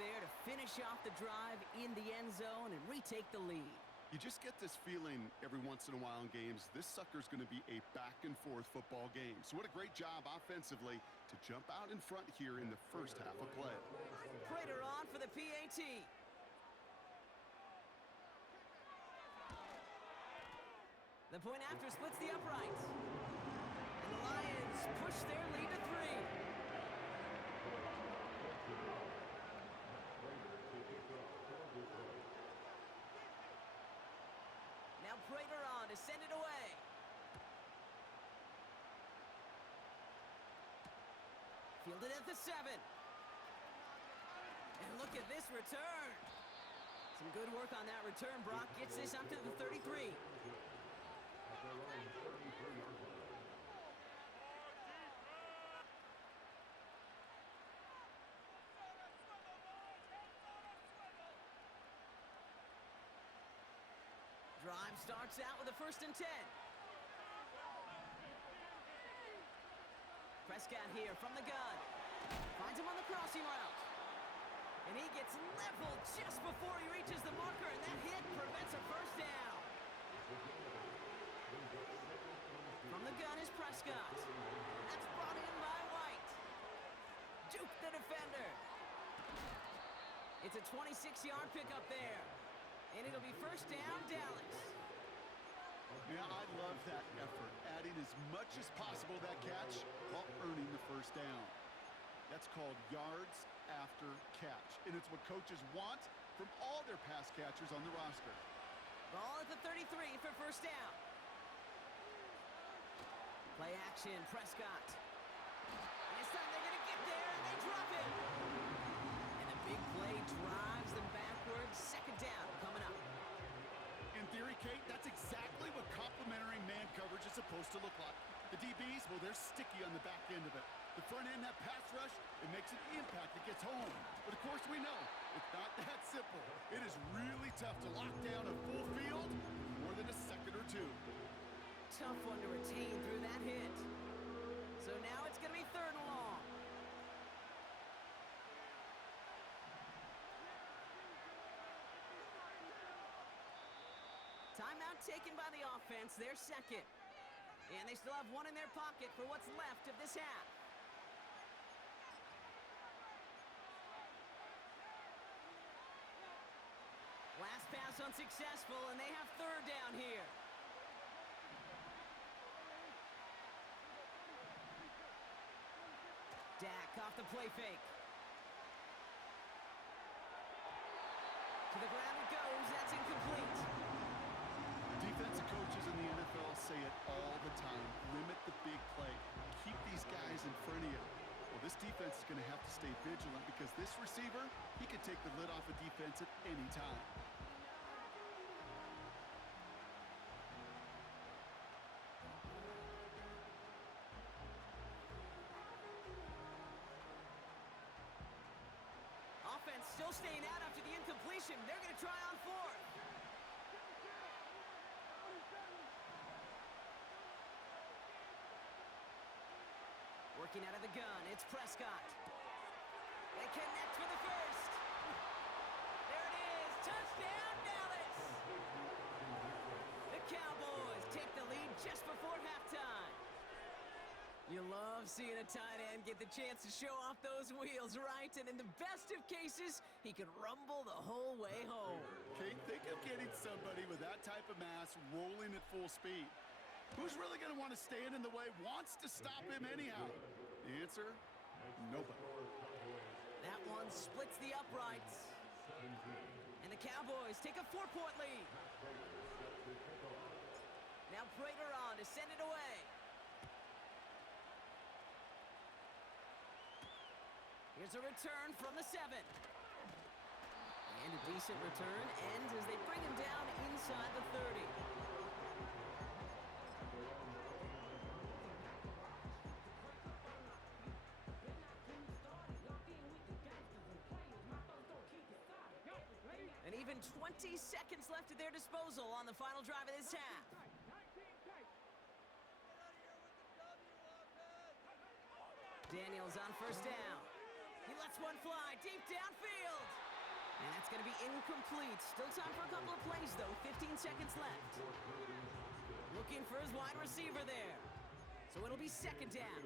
there to finish off the drive in the end zone and retake the lead. You just get this feeling every once in a while in games, this sucker's going to be a back-and-forth football game. So what a great job offensively to jump out in front here in the first half of play. Prater on for the PAT. The point after splits the uprights. And the Lions push their lead to 3. Now Prater on to send it away. Fielded at the 7. And look at this return. Some good work on that return. Brock gets this up to the 33. Drive starts out with a 1st and 10. Prescott here from the gun. Finds him on the crossing route. And he gets leveled just before he reaches the marker, and that hit prevents a 1st down. From the gun is Prescott. That's brought in by White. Juke the defender. It's a 26-yard pickup there. And it'll be 1st down, Dallas. Yeah, I love that effort, adding as much as possible to that catch while earning the 1st down. That's called yards after catch, and it's what coaches want from all their pass catchers on the roster. Ball at the 33 for 1st down. Play action, Prescott. And this time they're going to get there, and they drop it. And the big play drives them backwards. 2nd down coming up. In theory, Kate, that's exactly what complementary man coverage is supposed to look like. The DBs, well, they're sticky on the back end of it. The front end, that pass rush, it makes an impact that gets home. But of course we know, it's not that simple. It is really tough to lock down a full field more than a second or two. Tough one to retain through that hit. So now it's going to be 3rd and long. Timeout taken by the offense, their 2nd. And they still have one in their pocket for what's left of this half. Last pass unsuccessful, and they have 3rd down here. Dak off the play fake. To the ground it goes. That's incomplete. Defensive coaches in the NFL say it all the time. Limit the big play. Keep these guys in front of you. Well, this defense is going to have to stay vigilant because this receiver, he can take the lid off a defense at any time. Offense still staying out after the incompletion. They're going to try on 4th. Working out of the gun, it's Prescott. They connect for the 1st. There it is, touchdown Dallas! The Cowboys take the lead just before halftime. You love seeing a tight end get the chance to show off those wheels, right? And in the best of cases, he could rumble the whole way home. Kate, think of getting somebody with that type of mass rolling at full speed. Who's really going to want to stand in the way, wants to stop him anyhow? The answer, nobody. That one splits the uprights. And the Cowboys take a 4-point lead. Now Prater on to send it away. Here's a return from the 7. And a decent return ends as they bring him down inside the 30. And even 20 seconds left at their disposal on the final drive of this half. Daniels on 1st down. He lets one fly deep downfield. And that's going to be incomplete. Still time for a couple of plays, though. 15 seconds left. Looking for his wide receiver there. So it'll be second down.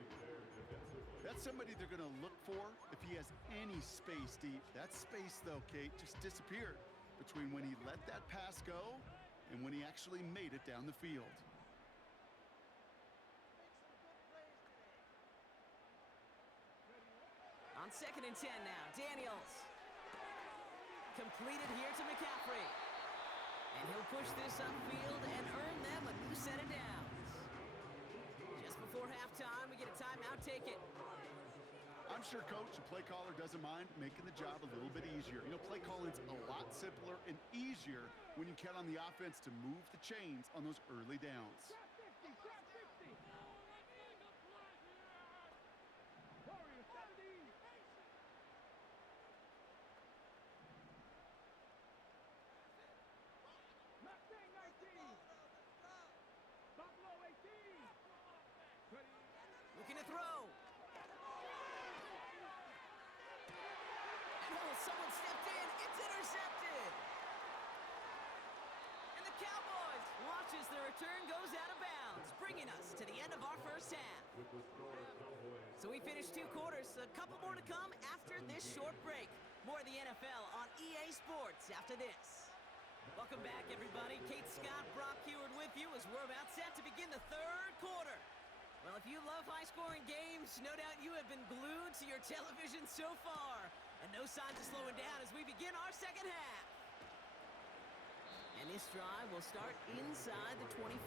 That's somebody they're going to look for if he has any space deep. That space, though, Kate, just disappeared between when he let that pass go and when he actually made it down the field. On 2nd and 10 now, Daniels. Completed here to McCaffrey. And he'll push this upfield and earn them a new set of downs. Just before halftime, we get a timeout. Take it. I'm sure Coach, the play caller, doesn't mind making the job a little bit easier. You know, play calling's a lot simpler and easier when you count on the offense to move the chains on those early downs. Looking to throw. And someone stepped in. It's intercepted. And the Cowboys watch as the return goes out of bounds, bringing us to the end of our first half. So we finished 2 quarters. A couple more to come after this short break. More of the NFL on EA Sports after this. Welcome back, everybody. Kate Scott, Brock Heward with you as we're about set to begin the 3rd quarter. Well, if you love high-scoring games, no doubt you have been glued to your television so far. And no signs of slowing down as we begin our second half. And this drive will start inside the 25.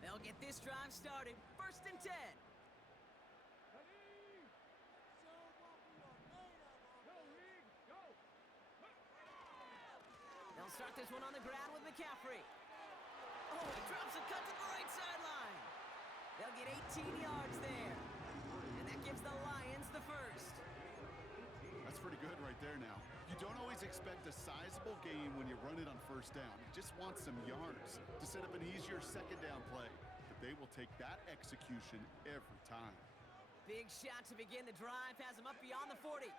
They'll get this drive started. 1st and 10. They'll start this one on the ground with McCaffrey. Oh, he drops a cut to the right sideline. They'll get 18 yards there. And that gives the Lions the first. That's pretty good right there now. You don't always expect a sizable game when you run it on 1st down. You just want some yards to set up an easier 2nd down play. But they will take that execution every time. Big shot to begin the drive. Has him up beyond the 40.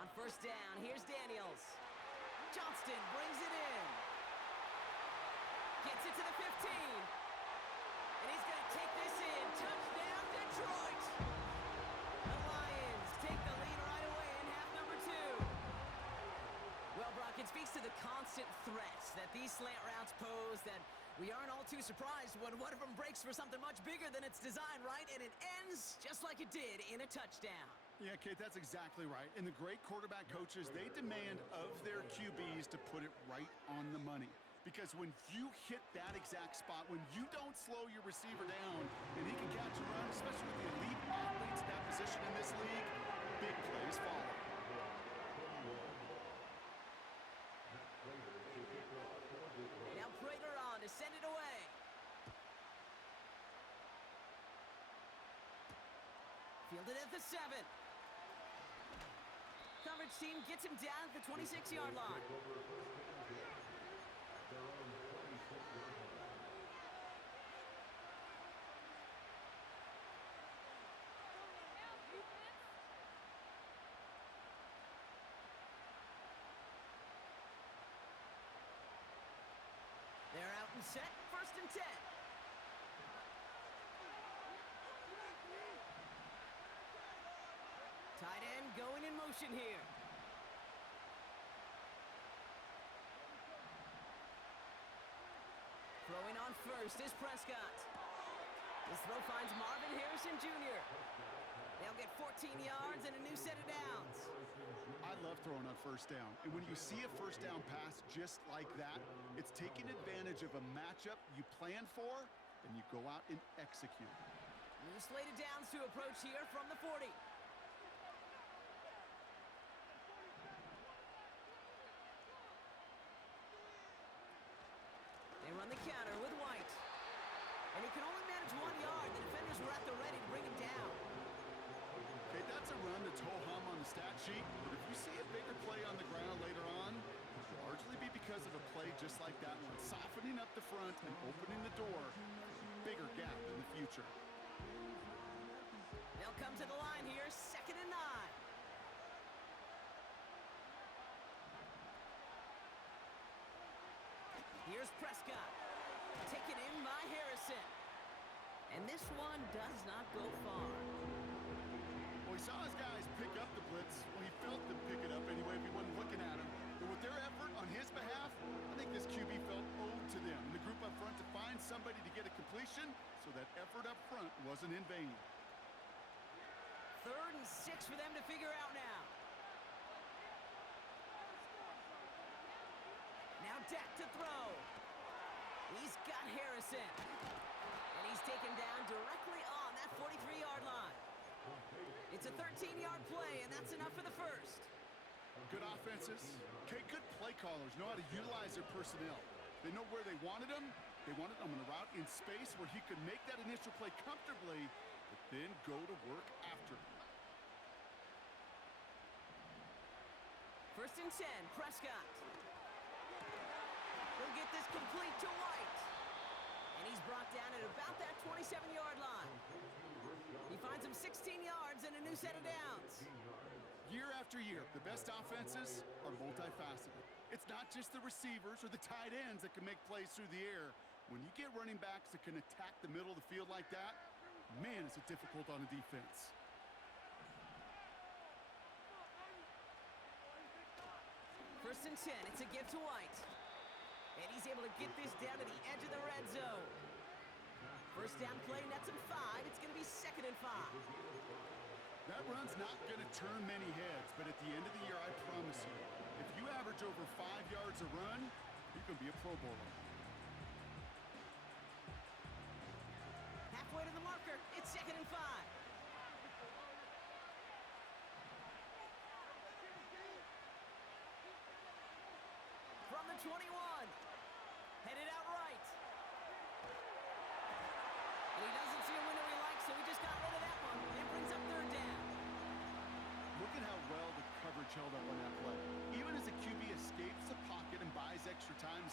On 1st down, here's Daniels. Johnston brings it in. Gets it to the 15. And he's going to take this in. Touchdown, Detroit! The Lions take the lead right away in half number 2. Well, Brock, it speaks to the constant threats that these slant routes pose that we aren't all too surprised when one of them breaks for something much bigger than its design, right? And it ends just like it did in a touchdown. Yeah, Kate, that's exactly right. And the great quarterback coaches, they demand of their QBs to put it right on the money. Because when you hit that exact spot, when you don't slow your receiver down and he can catch and run, especially with the elite athletes in that position in this league, big plays follow. Now Prater on to send it away. Fielded at the 7. Coverage team gets him down at the 26-yard line. They're out and set. 1st and 10. Tight end going in motion here. Throwing on 1st is Prescott. This throw finds Marvin Harrison Jr. They'll get 14 yards and a new set of downs. I love throwing on 1st down. And when you see a 1st down pass just like that, it's taking advantage of a matchup you plan for, and you go out and execute. New slate of downs to approach here from the 40. stat sheet, but if you see a bigger play on the ground later on, it'll largely be because of a play just like that one, softening up the front and opening the door for a bigger gap in the future. They'll come to the line here, 2nd and 9. Here's Prescott. Taken in by Harrison. And this one does not go far. Well, he saw his guys pick up the blitz. Well, he felt them pick it up anyway if he wasn't looking at him. But with their effort on his behalf, I think this QB felt owed to them. And the group up front to find somebody to get a completion, so that effort up front wasn't in vain. 3rd and 6 for them to figure out now. Now Dak to throw. He's got Harrison. And he's taken down directly on that 43-yard line. It's a 13-yard play, and that's enough for the first. Good offenses. Okay, good play callers know how to utilize their personnel. They know where they wanted them. They wanted them on a route in space where he could make that initial play comfortably, but then go to work after. 1st and 10, Prescott. He'll get this complete to White. And he's brought down at about that 27-yard line. He finds him 16 yards and a new set of downs. Year after year, the best offenses are multifaceted. It's not just the receivers or the tight ends that can make plays through the air. When you get running backs that can attack the middle of the field like that, man, is it difficult on a defense. 1st and 10, it's a give to White. And he's able to get this down to the edge of the red zone. 1st down play, nets him 5. It's going to be 2nd and 5. That run's not going to turn many heads, but at the end of the year, I promise you, if you average over 5 yards a run, you can be a Pro Bowler. Halfway to the marker, it's 2nd and 5. From the 21, headed out right. And he doesn't see a window he likes, so he just got rid of that one. It brings up 3rd down. Look at how well the coverage held up on that play. Even as the QB escapes the pocket and buys extra time,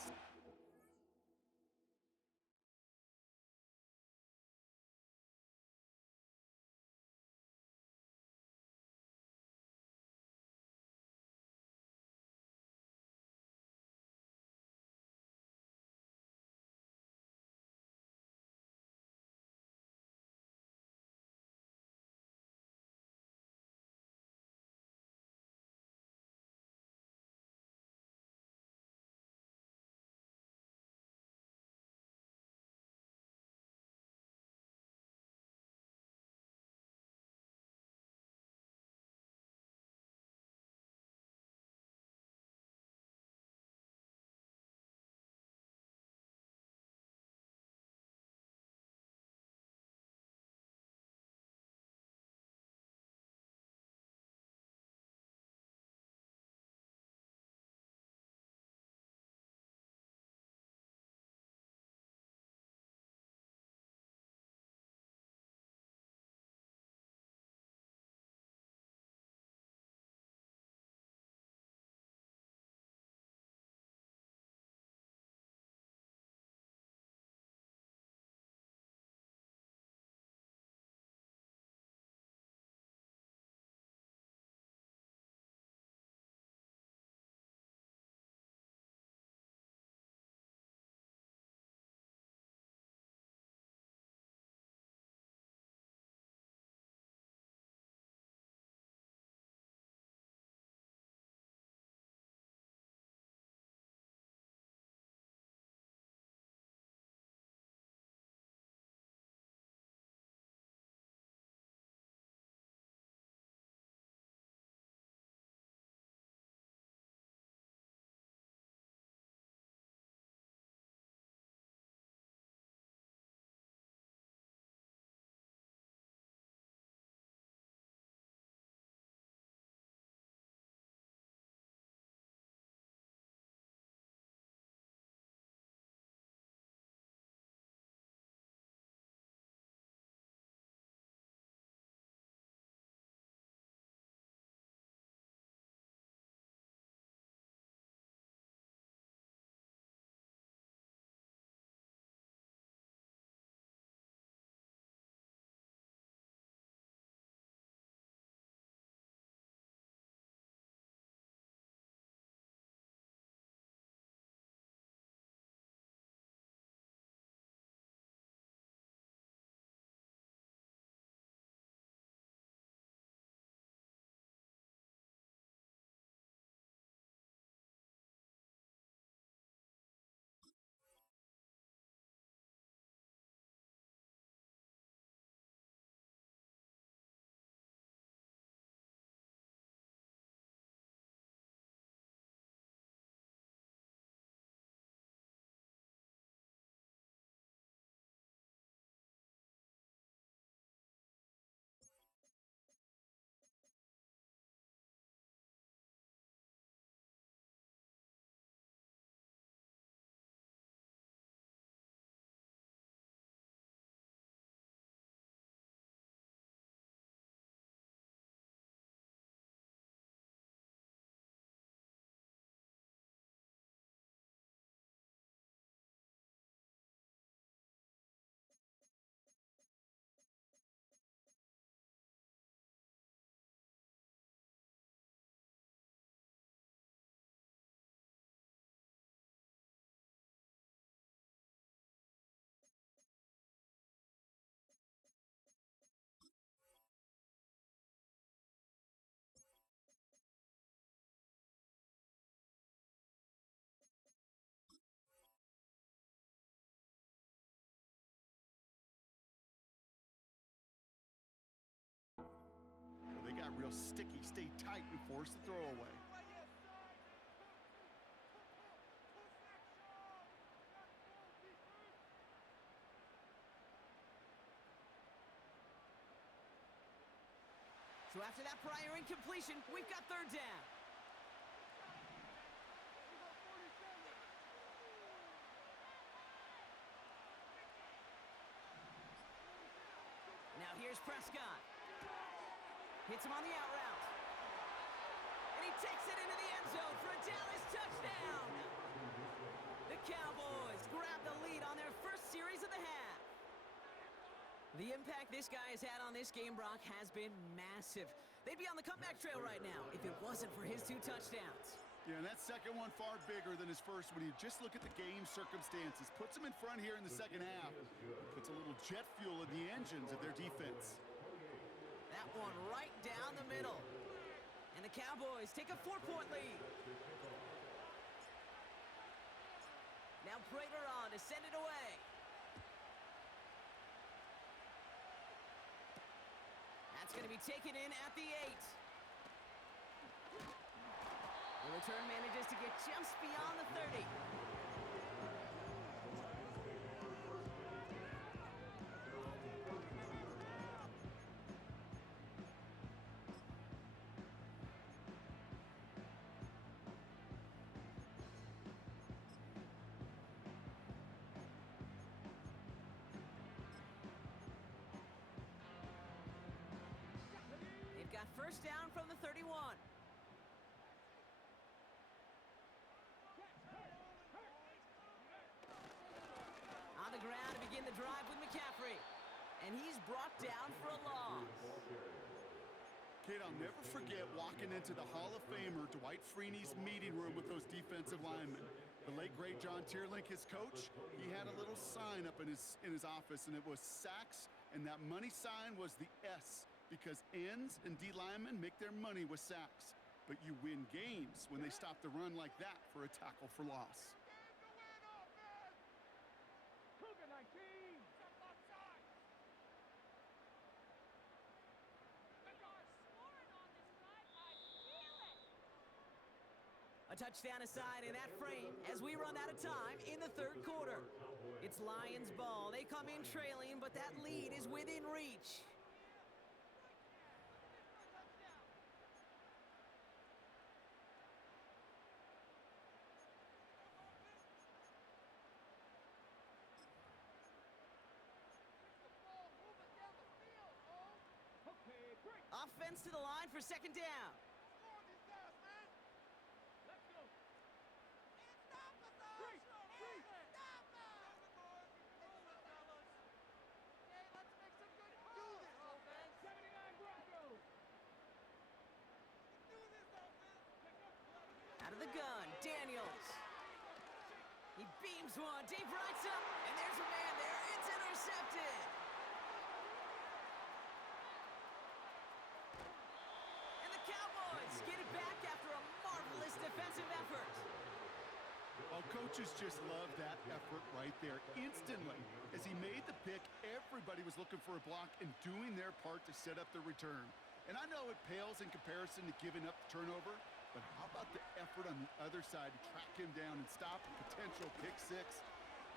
stay tight and force the throw away. So after that prior incompletion, we've got third down. Now here's Prescott. Hits him on the out route. And he takes it into the end zone for a Dallas touchdown. The Cowboys grab the lead on their first series of the half. The impact this guy has had on this game, Brock, has been massive. They'd be on the comeback trail right now if it wasn't for his 2 touchdowns. Yeah, and that second one far bigger than his first when you just look at the game circumstances. Puts him in front here in the second half. Puts a little jet fuel in the engines of their defense. That one right down the middle. And the Cowboys take a 4-point lead. Now Prater on to send it away. That's going to be taken in at the 8. The return manages to get just beyond the 30. They've got first down from the 31. On the ground to begin the drive with McCaffrey. And he's brought down for a loss. Kid, I'll never forget walking into the Hall of Famer Dwight Freeney's meeting room with those defensive linemen. The late, great John Tierlink, his coach, he had a little sign up in his office, and it was sacks, and that money sign was the S, because ends and D linemen make their money with sacks. But you win games when they stop the run like that for a tackle for loss. A touchdown aside in that frame as we run out of time in the third quarter. It's Lions ball. They come in trailing, but that lead is within reach. Offense to the line for second down. Out of the gun, Daniels. He beams one, deep rights up, and there's a man there. It's intercepted. And the Cowboys get it back after a marvelous defensive effort. Well, coaches just love that effort right there. Instantly, as he made the pick, everybody was looking for a block and doing their part to set up the return. And I know it pales in comparison to giving up the turnover, but how about the effort on the other side to track him down and stop a potential pick six?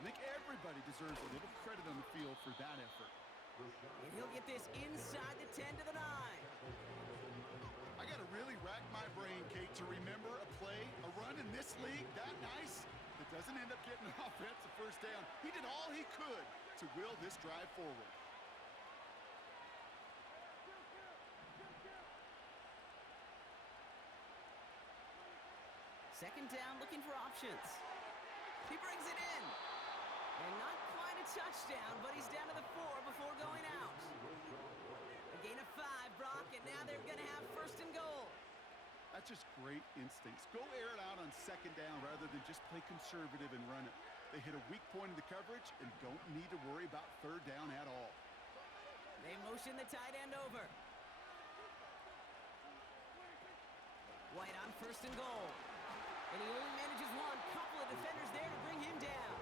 I think everybody deserves a little credit on the field for that effort. And he'll get this inside the 10 to the 9. I got to really rack my brain, Kate, to remember a play, a run in this league that nice that doesn't end up getting an offensive first down. He did all he could to will this drive forward. Second down, looking for options. He brings it in. And not quite a touchdown, but he's down to the 4 before going out. A gain of 5, Brock, and now they're going to have first and goal. That's just great instincts. Go air it out on second down rather than just play conservative and run it. They hit a weak point in the coverage and don't need to worry about third down at all. They motion the tight end over. White on first and goal. And he only manages one. Couple of defenders there to bring him down.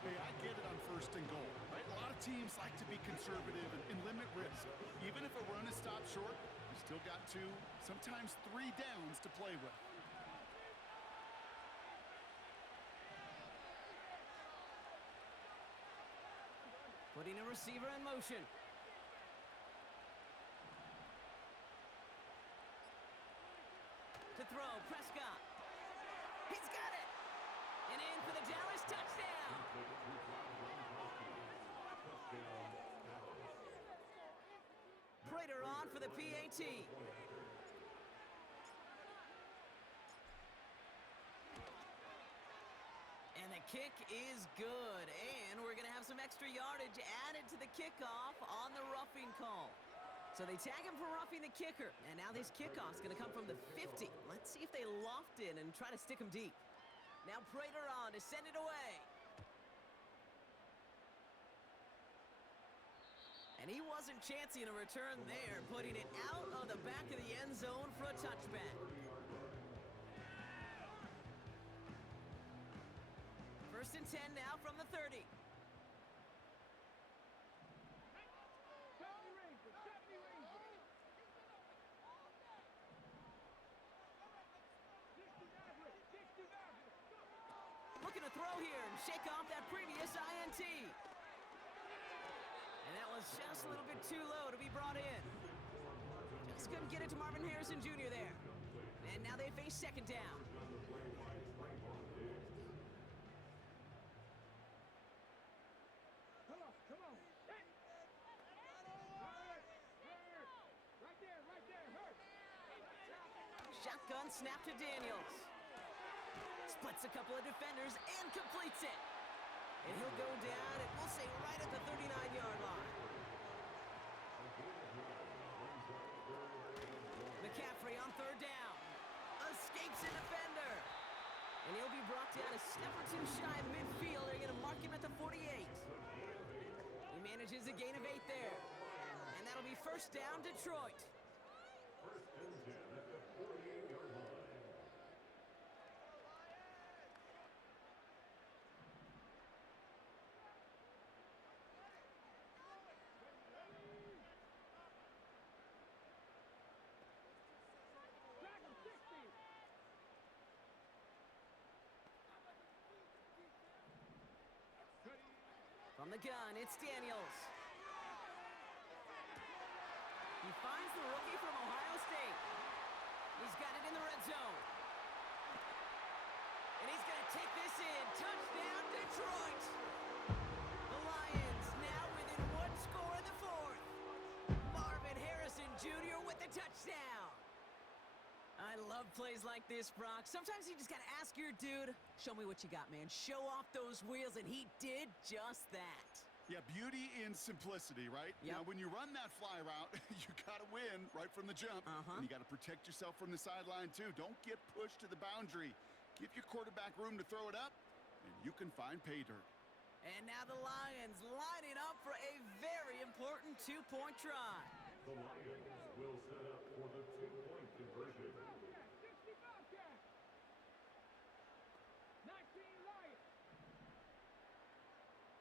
Hey, I get it on first and goal, right? A lot of teams like to be conservative and limit risk. Even if a run is stopped short, you Still got 2, sometimes 3 downs to play with. Putting a receiver in motion. To throw, Prescott. He's got it. And in for the Dallas touchdown. Prater on for the PAT. And the kick is good. And we're going to have some extra yardage added to the kickoff on the roughing call. So they tag him for roughing the kicker. And now this kickoff's going to come from the 50. Let's see if they loft it and try to stick him deep. Now Prater on to send it away. And he wasn't chancing a return there, putting it out of the back of the end zone for a touchback. First and 10 now from the 30. Looking to throw here and shake off that previous INT. And that was just a little bit too low to be brought in. Just couldn't get it to Marvin Harrison Jr. there. And now they face second down. Come on. Hey. Right there. Hurt. Shotgun snap to Daniels. Splits a couple of defenders and completes it. And he'll go down, and we'll say right at the 39-yard line. McCaffrey on third down. Escapes a defender. And he'll be brought down a step or 2 shy of midfield. They're going to mark him at the 48. He manages a gain of 8 there. And that'll be first down, Detroit. First and 10 at the 48-yard line. From the gun, it's Daniels. He finds the rookie from Ohio State. He's got it in the red zone. And he's going to take this in. Touchdown, Detroit. The Lions now within 1 score in the 4th. Marvin Harrison Jr. with the touchdown. I love plays like this, Brock. Sometimes you just got to ask your dude, show me what you got, man. Show off those wheels, and he did just that. Yeah, beauty in simplicity, right? Yep. Now, when you run that fly route, you got to win right from the jump. And you got to protect yourself from the sideline, too. Don't get pushed to the boundary. Give your quarterback room to throw it up, and you can find pay dirt. And now the Lions lining up for a very important 2-point try. The Lions will set up for the 2-point conversion. 19 Lions.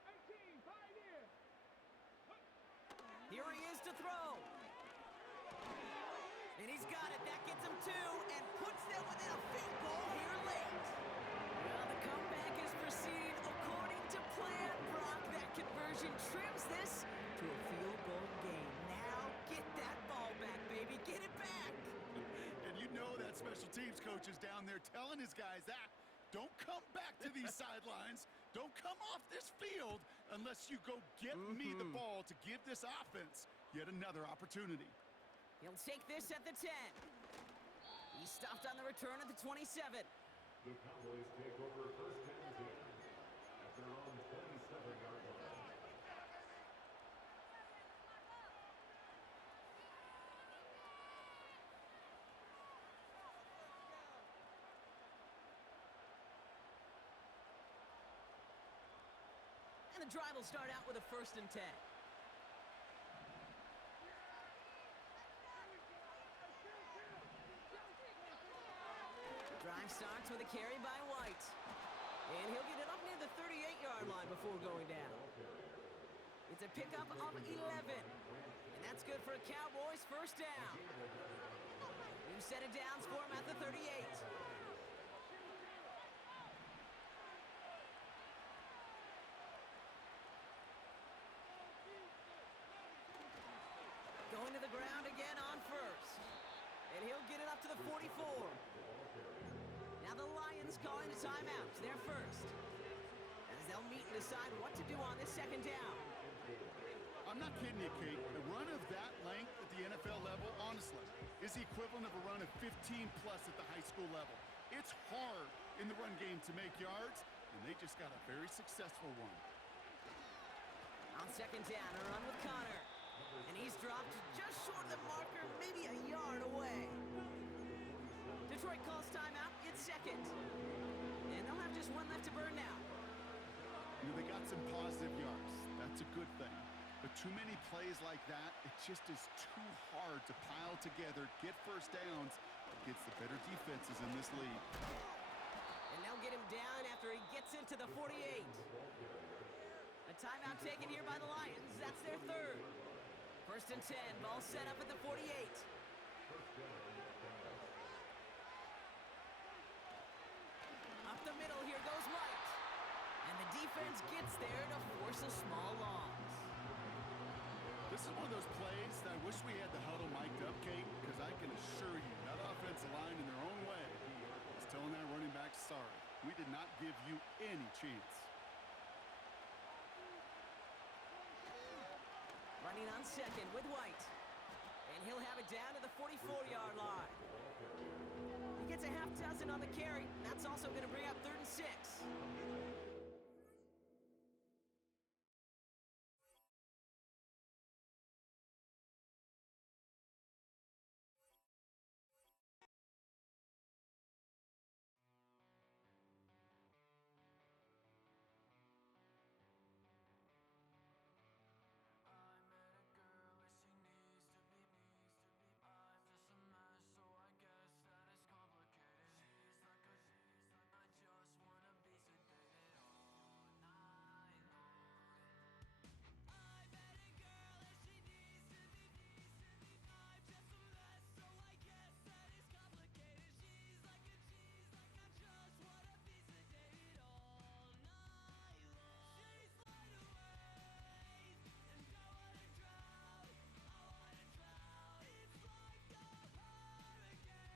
18 Pioneers. Here he is to throw. And he's got it. That gets him 2 and puts them within a field goal here late. Well, the comeback is proceeding according to plan, Brock. That conversion trims this to a field goal game. Now get that ball back, baby. Get it back. And you know that special teams coach is down there telling his guys that. Don't come back to these sidelines. Don't come off this field unless you go get me the ball to give this offense yet another opportunity. He'll take this at the 10. He's stopped on the return at the 27. The Cowboys take over first and 10 at their own 27-yard line. And the drive will start out with a first and 10. The drive starts with a carry by White. And he'll get it up near the 38-yard line before going down. It's a pickup of 11. And that's good for a Cowboys first down. set of downs for him at the 38. Going to the ground again on first. And he'll get it up to the 44. Now the Lions calling a timeout. They're first. As they'll meet and decide what to do on this second down. I'm not kidding you, Kate. A run of that length at the NFL level, honestly, is the equivalent of a run of 15-plus at the high school level. It's hard in the run game to make yards, and they just got a very successful one. On second down, a run with Connor. And he's dropped just short of the marker, maybe a yard away. Detroit calls timeout. It's second. And they'll have just one left to burn now. You know, they got some positive yards. That's a good thing. But too many plays like that, it just is too hard to pile together, get first downs against the better defenses in this league. And they'll get him down after he gets into the 48. A timeout taken here by the Lions. That's their third. First and 10. Ball set up at the 48. Up the middle, here goes White. And the defense gets there to force a small loss. This is one of those plays that I wish we had the huddle mic'd up, Kate, because I can assure you that offensive line in their own way is telling that running back, sorry, we did not give you any chance. Running on second with White. And he'll have it down to the 44-yard line. He gets a half dozen on the carry. That's also going to bring up 3rd and 6.